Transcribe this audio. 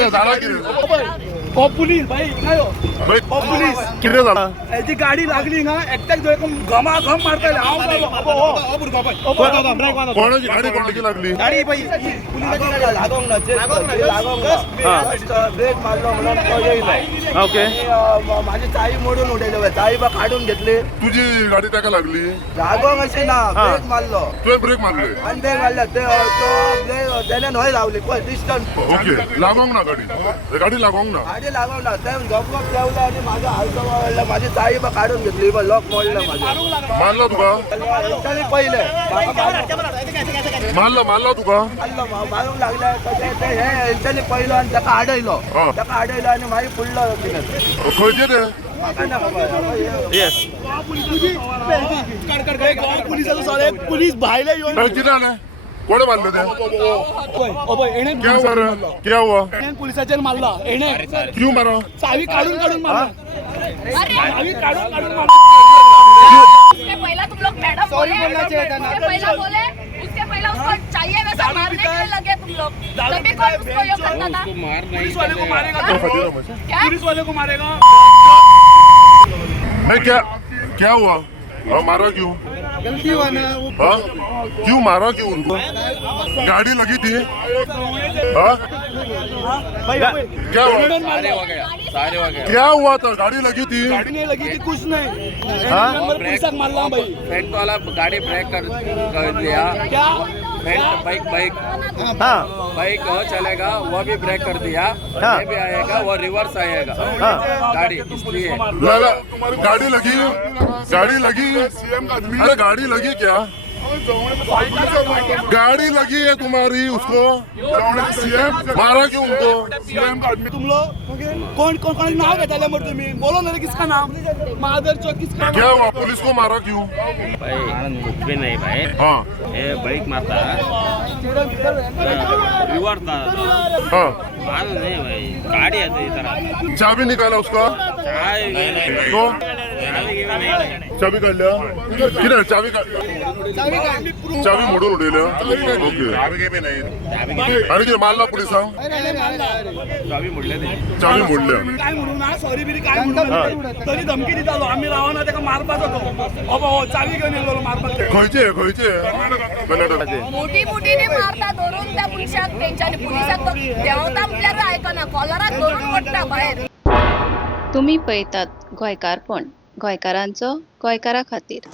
झाला किती ओ पुलिस भाई नाही हो ओ पुलिस किती झाला याची गाडी लागली ना एकट्याच घमाघम मारताय कोणाची गाडी कोणाची लागली गाडी बाई ब्रेक मारलो म्हणून ओके माझी चावी मोडून उडयले चावी बा काढून घेतली तुझी गाडी त्याका लागली लागोंग अशी ना ब्रेक मारलो तुझे ब्रेक मारले आणि ब्रेक मारला तो ब्रेक त्याने न्हय लावली पण डिस्टन्स ओके लागोंग ना गाडी लागोंग ना गाडी लागोंग ना ते गप ठेवलं आणि माझं हालतो वाढलं माझी चावी बा काढून घेतली बा लॉक मोडलं माझं मारला तुका एकट्याने पहिले मारला तुका मारूंक लागले ते हे एकट्याने पहिलं आणि त्याका आडयलो आणि मागीर फुडलो खंयचे ते येस पुलिसाचो सगळे पुलिस भायले येऊन किती आले कोणे मारले ते क्या हुआ पुलिसाचेर मारला एणे क्यों मारा चावी काढून मारला चावी काढून उसके पहला तुम लोग मैडम बोले उसके पहला बोले उसके पहला उसको चाहिए वैसा मारने के लिए लगे तुम लोग तभी कौन उसको ये करता था पुलिस वाले को मारेगा क्या पुलिस वाले को मारेगा मैं क्या हुआ मारा क्यों गलती हुआ ना हाँ क्यों मारा क्यों उनको गाड़ी लगी थी हाँ क्या हुआ क्या हुआ था गाड़ी लगी थी गाड़ी नहीं लगी थी कुछ नहीं हाँ? पुलिस मारला भाई फ्रंट वाला गाड़ी ब्रेक कर दिया क्या फ्रंट बाइक हाँ बाइक चलेगा वो भी ब्रेक कर दिया हाँ। ये भी आएगा वो रिवर्स आएगा हाँ। गाड़ी इसलिए लगा गाड़ी लगी अरे गाड़ी लगी क्या गाड़ी लगी है तुम्हारी उसको मारा क्यों उनको तुम लोग कौन नाव घेतले मग तुम्ही बोलो ना रे किसका नाम महादेव चौक किसका क्या हुआ पुलिस को मारा क्यों भाई कुछ भी नहीं भाई हाँ ये बाइक मारता रिवर्स था हाँ मालूम नहीं भाई गाड़ी है इधर चाबी निकाला उसका तो चाबी काढल्या किती चाबी मोडून उडयल्या ओके आणि ते मारला पोलिसां चावी मोडले चाबी मोडल्या काय म्हणू ना सॉरी बिरी काय म्हणू तरी धमकी दितालो आम्ही रावना त्याका मारपाचो तो चावी घेऊन येलो मारपाक खंयचे मोठी मोठीने मारता धरून त्या पुलिसाक त्यांच्यानी पुलिसाक तो देवता म्हटल्यार आयकना कॉलराक धरून वडटा बाहेर तुम्ही पळयतात गोंयकारपण गोंयकारांचो गोंयकारा खातीर.